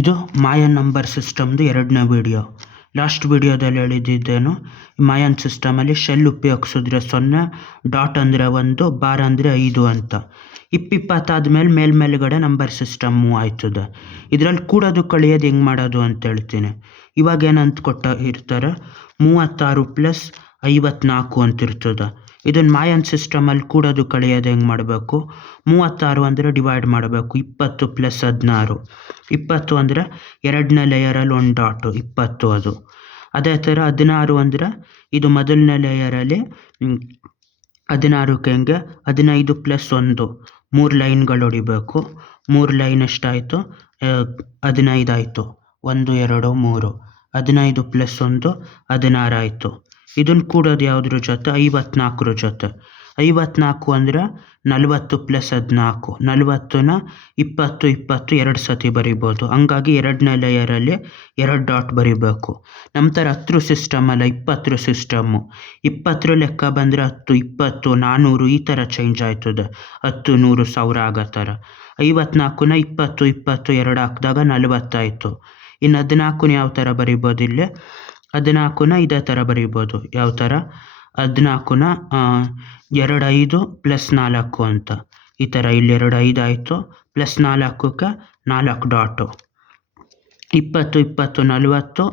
ಇದು Mayan number ಸಿಸ್ಟಮ್ದು 2ನೇ video. Last ವಿಡಿಯೋದಲ್ಲಿ ಹೇಳಿದ್ದೇನು, ಮಾಯನ್ ಸಿಸ್ಟಮಲ್ಲಿ ಶೆಲ್ ಉಪಯೋಗಿಸಿದ್ರೆ 0, ಡಾಟ್ ಅಂದರೆ 1, ಬಾರ್ ಅಂದರೆ 5 ಅಂತ. 20 ಆದಮೇಲೆ ಮೇಲ್ಗಡೆ ನಂಬರ್ ಸಿಸ್ಟಮ್ ಮೂವ್ ಆಯ್ತದೆ. ಇದರಲ್ಲಿ ಕೂಡೋದು ಕಳಿಯೋದು ಹೆಂಗೆ ಮಾಡೋದು ಅಂತ ಹೇಳ್ತೀನಿ. ಇವಾಗ ಏನಂತ ಇರ್ತಾರೆ, 36 + 54 ಅಂತ ಇರ್ತದೆ. ಇದನ್ನು ಮಾಯನ್ ಸಿಸ್ಟಮಲ್ಲಿ ಕೂಡೋದು ಕಳಿಯೋದು ಹೆಂಗೆ ಮಾಡಬೇಕು, 36 ಅಂದರೆ ಡಿವೈಡ್ ಮಾಡಬೇಕು 20 + 16. 20 ಅಂದರೆ 2ನೇ ಲೇಯರಲ್ಲಿ 1 ಡಾಟು 20 ಅದು. ಅದೇ ಥರ 16 ಅಂದರೆ ಇದು ಮೊದಲನೇ ಲೇಯರಲ್ಲಿ 16ಕ್ಕೆ ಹೆಂಗೆ 15 + 1 3 ಲೈನ್ಗಳು ಹೊಡಿಬೇಕು. 3 ಲೈನ್ ಎಷ್ಟಾಯಿತು, 15 ಆಯಿತು. 1 2 3 15 + 1 16 ಆಯಿತು. ಇದನ್ನು ಕೂಡೋದು ಯಾವುದ್ರ ಜೊತೆ, 54 ಜೊತೆ. 54 ಅಂದರೆ 40 + 14. 40ನ 20 20 2 ಸತಿ ಬರಿಬೋದು. ಹಂಗಾಗಿ 2ನೇ ಲೇಯರಲ್ಲಿ 2 ಡಾಟ್ ಬರಿಬೇಕು. ನಮ್ಮ ಥರ 10 ಸಿಸ್ಟಮಲ್ಲ, 20 ಸಿಸ್ಟಮ್ಮು. 20 ಲೆಕ್ಕ ಬಂದರೆ 10 20 400 ಈ ಥರ ಚೇಂಜ್ ಆಯ್ತದೆ. 10 100 1000 ಆಗೋ ಥರ. 54ನ 20 20 2 ಹಾಕಿದಾಗ 40 ಆಯಿತು. ಇನ್ನು 14ನ ಯಾವ ಥರ ಬರಿಬೋದು, ಇಲ್ಲಿ 14ನ ಇದೇ ಥರ ಬರಿಬೋದು. ಯಾವ ಥರ, 14ನ 2 5 + 4 ಅಂತ ಈ ಥರ. ಇಲ್ಲಿ 2 5 ಆಯಿತು, +4ಕ್ಕೆ 4 ಡಾಟು. 20 20 40,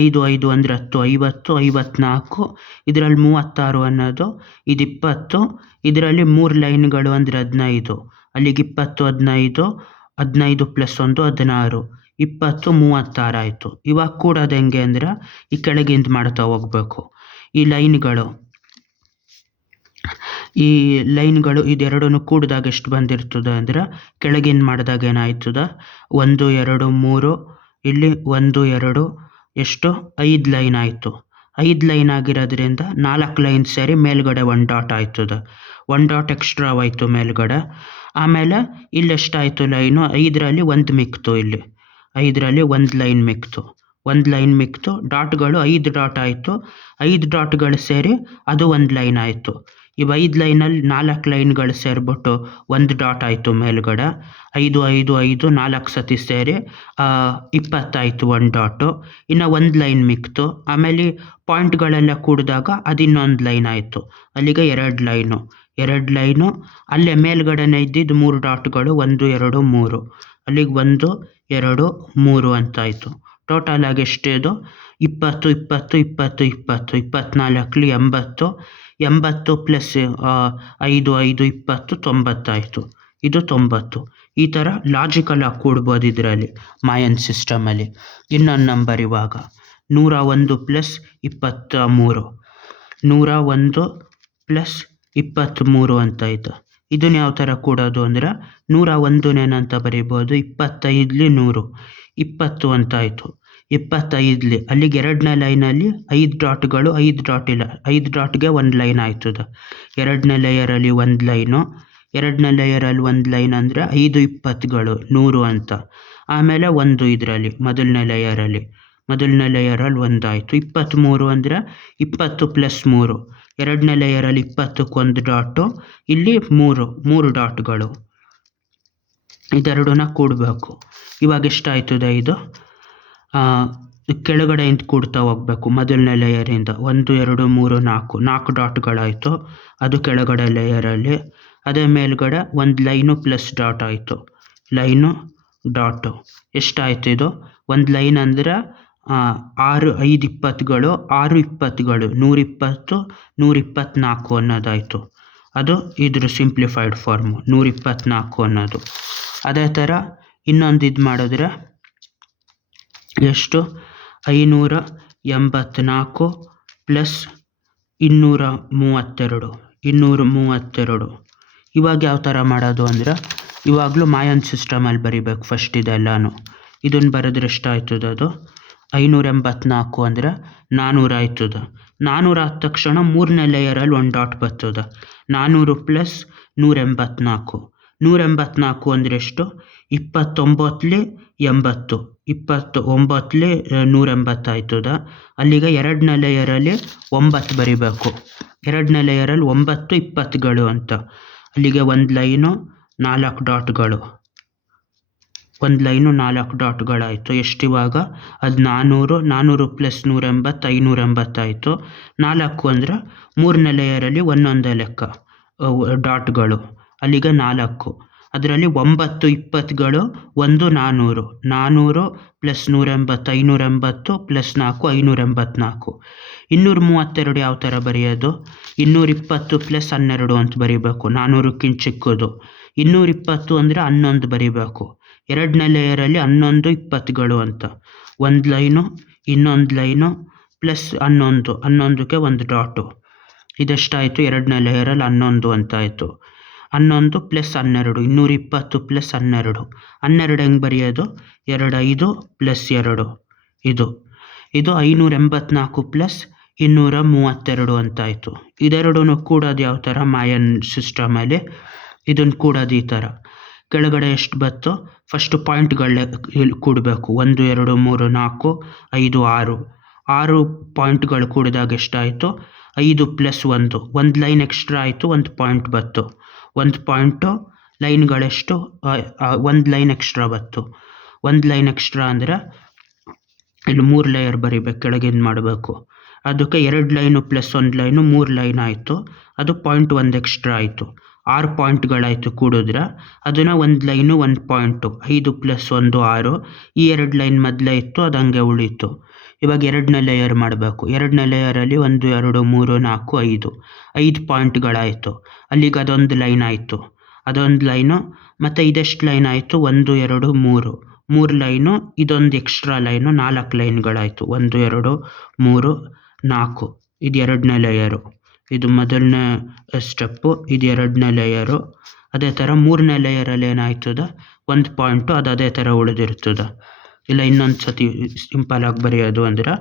5 5 ಅಂದರೆ 10 50 54. ಇದರಲ್ಲಿ 36 ಅನ್ನೋದು ಇದು 20. ಇದರಲ್ಲಿ 3 ಲೈನ್ಗಳು ಅಂದರೆ 15. ಅಲ್ಲಿಗೆ 20 15 15 + 1 16 20 36 ಆಯಿತು. ಇವಾಗ ಕೂಡೋದು ಹೆಂಗೆ ಅಂದರೆ, ಈ ಕೆಳಗಿಂದ ಮಾಡ್ತಾ ಹೋಗಬೇಕು. ಈ ಲೈನ್ಗಳು ಇದೆರಡನ್ನು ಕೂಡಿದಾಗ ಎಷ್ಟು ಬಂದಿರ್ತದೆ ಅಂದರೆ, ಕೆಳಗಿಂದ ಮಾಡಿದಾಗ ಏನಾಯ್ತದೆ, 1 2 3 ಇಲ್ಲಿ 1 2 ಎಷ್ಟು 5 ಲೈನ್ ಆಯಿತು. 5 ಲೈನ್ ಆಗಿರೋದ್ರಿಂದ 4 ಲೈನ್ ಸೇರಿ ಮೇಲ್ಗಡೆ 1 ಡಾಟ್ ಆಯ್ತದೆ. 1 ಡಾಟ್ ಎಕ್ಸ್ಟ್ರಾ ಆಯಿತು ಮೇಲ್ಗಡೆ. ಆಮೇಲೆ ಇಲ್ಲಿ ಎಷ್ಟಾಯಿತು ಲೈನು, 5ರಲ್ಲಿ 1 ಮಿಕ್ತು. ಇಲ್ಲಿ 5ರಲ್ಲಿ 1 ಲೈನ್ ಮಿಕ್ತು. 1 ಲೈನ್ ಮಿಕ್ತು. ಡಾಟ್ಗಳು 5 ಡಾಟ್ ಆಯಿತು. 5 ಡಾಟ್ಗಳು ಸೇರಿ ಅದು 1 ಲೈನ್ ಆಯಿತು. ಇವು 5 ಲೈನಲ್ಲಿ 4 ಲೈನ್ಗಳು ಸೇರಿಬಿಟ್ಟು 1 ಡಾಟ್ ಆಯಿತು ಮೇಲ್ಗಡೆ. 5 5 5 4 ಸತಿ ಸೇರಿ 20 ಆಯಿತು 1 ಡಾಟು. ಇನ್ನು 1 ಲೈನ್ ಮಿಕ್ತು. ಆಮೇಲೆ ಪಾಯಿಂಟ್ಗಳೆಲ್ಲ ಕೂಡಿದಾಗ ಅದು ಇನ್ನೊಂದು ಲೈನ್ ಆಯಿತು. ಅಲ್ಲಿಗೆ 2 ಲೈನು. ಅಲ್ಲೇ ಮೇಲ್ಗಡೆನೇ ಇದ್ದಿದ್ದು 3 ಡಾಟ್ಗಳು 1 2 3. ಅಲ್ಲಿಗೆ 1 2 3 ಅಂತಾಯಿತು. ಟೋಟಲ್ ಆಗಿ ಎಷ್ಟಿದು 20 20 20 20 24ಲಿ 80. 80 + 5 5 20 90 ಆಯಿತು. ಇದು 90. ಈ ಥರ ಲಾಜಿಕಲ್ ಆಗಿ ಕೂಡ್ಬೋದು ಇದರಲ್ಲಿ ಮಾಯನ್ ಸಿಸ್ಟಮಲ್ಲಿ. ಇನ್ನೊಂದು ನಂಬರ್ ಇವಾಗ 101 + 23. 101 + 23 ಅಂತಾಯಿತು. ಇದನ್ನು ಯಾವ ಥರ ಕೂಡೋದು ಅಂದರೆ, 101ನೇನಂತ ಬರಿಬೋದು 25ಲಿ 100 20 ಅಂತಾಯಿತು. 25ಲಿ ಅಲ್ಲಿಗೆ 2ನೇ ಲೈನಲ್ಲಿ 5 ಡಾಟ್ಗಳು 5 ಡಾಟ್ ಇಲ್ಲ, 5 ಡಾಟ್ಗೆ 1 ಲೈನ್ ಆಯ್ತದೆ. 2ನೇ ಲೇಯರಲ್ಲಿ 1 ಲೈನು. 2ನೇ ಲೇಯರಲ್ಲಿ 1 ಲೈನ್ ಅಂದರೆ 5 20ಗಳು 100 ಅಂತ. ಆಮೇಲೆ 1 ಇದರಲ್ಲಿ ಮೊದಲನೇ ಲೇಯರಲ್ಲಿ 1 ಆಯಿತು. 23 ಅಂದರೆ 20 + 3. 2ನೇ ಲೇಯರಲ್ಲಿ 20ಕ್ಕೆ 1 ಡಾಟು. ಇಲ್ಲಿ 3 ಡಾಟ್ಗಳು. ಇದೆರಡನ್ನ ಕೂಡಬೇಕು. ಇವಾಗ ಎಷ್ಟಾಯ್ತದೆ, ಇದು ಕೆಳಗಡೆಯಿಂದ ಕೂಡ್ತಾ ಹೋಗಬೇಕು. ಮೊದಲನೇ ಲೇಯರಿಂದ 1 2 3 4 ಡಾಟ್ಗಳಾಯಿತು. ಅದು ಕೆಳಗಡೆ ಲೇಯರಲ್ಲಿ. ಅದೇ ಮೇಲ್ಗಡೆ 1 ಲೈನು + ಡಾಟ್ ಆಯಿತು. ಲೈನು ಡಾಟು ಎಷ್ಟಾಯಿತು, ಇದು 1 ಲೈನ್ ಅಂದರೆ 6 5 20ಗಳು 6 20ಗಳು 120 124 ಅನ್ನೋದಾಯಿತು. ಅದು ಇದ್ರ ಸಿಂಪ್ಲಿಫೈಡ್ ಫಾರ್ಮು 124 ಅನ್ನೋದು. ಅದೇ ಥರ ಇನ್ನೊಂದು ಇದು ಮಾಡಿದ್ರೆ ಎಷ್ಟು, 584 + 232. ಇವಾಗ ಯಾವ ಥರ ಮಾಡೋದು ಅಂದರೆ, ಇವಾಗಲೂ ಮಾಯನ್ ಸಿಸ್ಟಮಲ್ಲಿ ಬರಿಬೇಕು ಫಸ್ಟ್ ಇದೆಲ್ಲನೂ. ಇದನ್ನು ಬರೆದ್ರೆ ಎಷ್ಟಾಯ್ತದೆ, ಅದು 584 ಅಂದರೆ 400 ಆಯ್ತದೆ. 400 ಆದ ತಕ್ಷಣ 3ನೇ ಲೇಯರಲ್ಲಿ 1 ಡಾಟ್ ಬರ್ತದೆ. 400 + 184. 184 ಅಂದರೆ ಎಷ್ಟು, 29ಲಿ 80 29ಲಿ 180 ಆಯ್ತದೆ. ಅಲ್ಲಿಗೆ 2ನೇ ಲೇಯರಲ್ಲಿ 9 ಬರಿಬೇಕು. 2ನೇ ಲೇಯರಲ್ಲಿ 9 20ಗಳು ಅಂತ. ಅಲ್ಲಿಗೆ 1 ಲೈನು 4 ಡಾಟ್ಗಳು ಒಂದು ಲೈನು 4 ಡಾಟ್ಗಳಾಯಿತು. ಎಷ್ಟಿವಾಗ ಅದು 400 400 ಪ್ಲಸ್ 180 580 ಆಯಿತು. 4 ಅಂದರೆ 3ನೇ ಲೇಯರಲ್ಲಿ ಒಂದೊಂದೇ ಲೆಕ್ಕ ಡಾಟ್ಗಳು, ಅಲ್ಲಿಗೆ 4. ಅದರಲ್ಲಿ 9 20ಗಳು 1 400 400 ಪ್ಲಸ್ 180 580 ಪ್ಲಸ್ 4 584. 232 ಯಾವ ಥರ ಬರೆಯೋದು? 220 ಪ್ಲಸ್ 12 ಅಂತ ಬರೀಬೇಕು, 400ಕ್ಕಿಂತ ಚಿಕ್ಕದು. 220 ಅಂದರೆ 11 ಬರೀಬೇಕು. 2ನೇ ಲೇಯರಲ್ಲಿ 11 20ಗಳು ಅಂತ. ಒಂದು ಲೈನು ಇನ್ನೊಂದು ಲೈನು ಪ್ಲಸ್ 11 11ಕ್ಕೆ ಒಂದು ಡಾಟು. ಇದೆಷ್ಟಾಯಿತು? 2ನೇ ಲೇಯರಲ್ಲಿ 11 ಅಂತಾಯಿತು. 11 ಪ್ಲಸ್ 12 220 ಪ್ಲಸ್ 12. 12 ಹೆಂಗೆ ಬರೆಯೋದು? 5 ಪ್ಲಸ್ 2 ಇದು 584 ಪ್ಲಸ್ 232 ಅಂತಾಯಿತು. ಇದೆರಡೂ ಕೂಡೋದು ಯಾವ ಥರ? ಮಾಯನ್ ಸಿಸ್ಟಮಲ್ಲಿ ಇದನ್ನು ಕೂಡೋದು ಈ ಥರ. ಕೆಳಗಡೆ ಎಷ್ಟು ಬತ್ತು? ಫಸ್ಟು ಪಾಯಿಂಟ್ಗಳೇ ಕೂಡಬೇಕು. 1 2 3 4 5 6 6 ಪಾಯಿಂಟ್ಗಳು ಕೂಡಿದಾಗ ಎಷ್ಟಾಯಿತು? 5 ಪ್ಲಸ್ 1 ಒಂದು ಲೈನ್ ಎಕ್ಸ್ಟ್ರಾ ಆಯಿತು, ಒಂದು ಪಾಯಿಂಟ್ ಬತ್ತು. ಒಂದು ಪಾಯಿಂಟು ಲೈನ್ಗಳೆಷ್ಟು? ಒಂದು ಲೈನ್ ಎಕ್ಸ್ಟ್ರಾ ಬತ್ತು. ಒಂದು ಲೈನ್ ಎಕ್ಸ್ಟ್ರಾ ಅಂದರೆ ಇಲ್ಲಿ 3 ಲೇಯರ್ ಬರೀಬೇಕು, ಕೆಳಗಿಂದ ಮಾಡಬೇಕು. ಅದಕ್ಕೆ 2 ಲೈನು ಪ್ಲಸ್ 1 ಲೈನು 3 ಲೈನ್ ಆಯಿತು. ಅದು ಪಾಯಿಂಟ್ 1 ಎಕ್ಸ್ಟ್ರಾ ಆಯಿತು. 6 ಪಾಯಿಂಟ್ಗಳಾಯಿತು ಕೂಡಿದ್ರೆ ಅದನ್ನು ಒಂದು ಲೈನು 1 ಪಾಯಿಂಟು. 5 ಪ್ಲಸ್ 1 6. ಈ 2 ಲೈನ್ ಮೊದಲೇ ಇತ್ತು, ಅದು ಹಂಗೆ ಉಳೀತು. ಇವಾಗ 2ನೇ ಲೇಯರ್ ಮಾಡಬೇಕು. 2ನೇ ಲೇಯರಲ್ಲಿ 1 2 3 4 5 5 ಪಾಯಿಂಟ್ಗಳಾಯಿತು. ಅಲ್ಲಿಗೆ ಅದೊಂದು ಲೈನ್ ಆಯಿತು. ಅದೊಂದು ಲೈನು ಮತ್ತು ಇದೆಷ್ಟು ಲೈನ್ ಆಯಿತು? 1 2 3 3 ಲೈನು, ಇದೊಂದು ಎಕ್ಸ್ಟ್ರಾ ಲೈನು 4 ಲೈನ್ಗಳಾಯಿತು. 1 2 3 4. ಇದು 2ನೇ ಲೇಯರು. ಇದು ಮೊದಲನೇ ಸ್ಟೆಪ್ಪು, ಇದು 2ನೇ ಲೇಯರು. ಅದೇ ಥರ 3ನೇ ಲೇಯರಲ್ಲಿ ಏನಾಯ್ತದೆ? ಒಂದು ಪಾಯಿಂಟು, ಅದು ಅದೇ ಥರ ಉಳಿದಿರ್ತದೆ. ಇಲ್ಲ ಇನ್ನೊಂದು ಸತಿ ಸಿಂಪಲಾಗಿ ಬರೆಯೋದು ಅಂದರೆ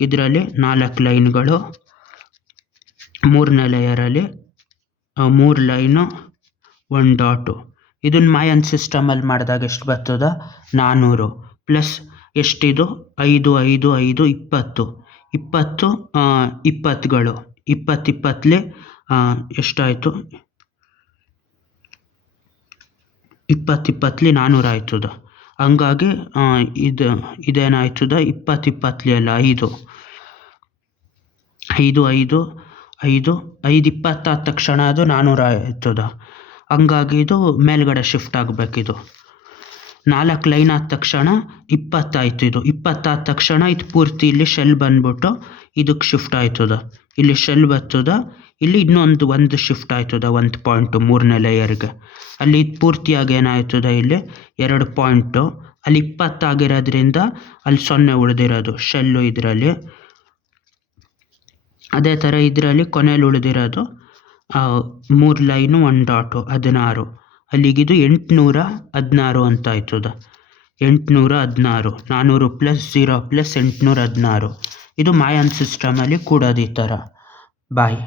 ಇದರಲ್ಲಿ 4 ಲೈನ್ಗಳು, 3ನೇ ಲೇಯರಲ್ಲಿ 3 ಲೈನು 1 ಡಾಟು. ಇದನ್ನು ಮಾಯನ್ ಸಿಸ್ಟಮಲ್ಲಿ ಮಾಡಿದಾಗ ಎಷ್ಟು ಬರ್ತದೆ? 400 ಪ್ಲಸ್ ಎಷ್ಟಿದು? 5 5 5 20 20 20ಗಳು 20 20ಲಿ ಎಷ್ಟಾಯಿತು? 20 20ಲಿ 400 ಆಯ್ತದೆ. ಹಂಗಾಗಿ ಇದೇನಾಯ್ತದೆ? 20 20ಲಿ ಅಲ್ಲ 5 5 5 5 5 20 ಆದ ತಕ್ಷಣ ಅದು 400 ಆಯ್ತದೆ. ಹಂಗಾಗಿ ಇದು ಮೇಲ್ಗಡೆ ಶಿಫ್ಟ್ ಆಗಬೇಕಿದು. 4 ಲೈನ್ ಆದ ತಕ್ಷಣ 20 ಆಯಿತು. ಇದು 20 ಆದ ತಕ್ಷಣ ಇದು ಪೂರ್ತಿ ಇಲ್ಲಿ ಶೆಲ್ ಬಂದ್ಬಿಟ್ಟು ಇದಕ್ಕೆ ಶಿಫ್ಟ್ ಆಯ್ತದೆ. ಇಲ್ಲಿ ಶೆಲ್ ಬರ್ತದೆ, ಇಲ್ಲಿ ಇನ್ನೊಂದು ಒಂದು ಶಿಫ್ಟ್ ಆಯ್ತದೆ, ಒಂದು ಪಾಯಿಂಟು 3ನೇ ಲೇಯರ್ಗೆ. ಅಲ್ಲಿ ಇದು ಪೂರ್ತಿಯಾಗಿ ಏನಾಯ್ತದೆ? ಇಲ್ಲಿ 2 ಪಾಯಿಂಟು. ಅಲ್ಲಿ 20 ಆಗಿರೋದ್ರಿಂದ ಅಲ್ಲಿ 0 ಉಳಿದಿರೋದು ಶೆಲ್ಲು ಇದರಲ್ಲಿ. ಅದೇ ಥರ ಇದರಲ್ಲಿ ಕೊನೆಯಲ್ಲಿ ಉಳಿದಿರೋದು 3 ಲೈನು 1 ಡಾಟು 16. ಅಲ್ಲಿಗಿದು 816 ಅಂತ ಆಯ್ತದೆ. 816 400 ಪ್ಲಸ್ 0 ಪ್ಲಸ್ 816. ಇದು ಮಾಯನ್ ಸಿಸ್ಟಮಲ್ಲಿ ಕೂಡೋದು ಈ ಥರ. ಬಾಯ್.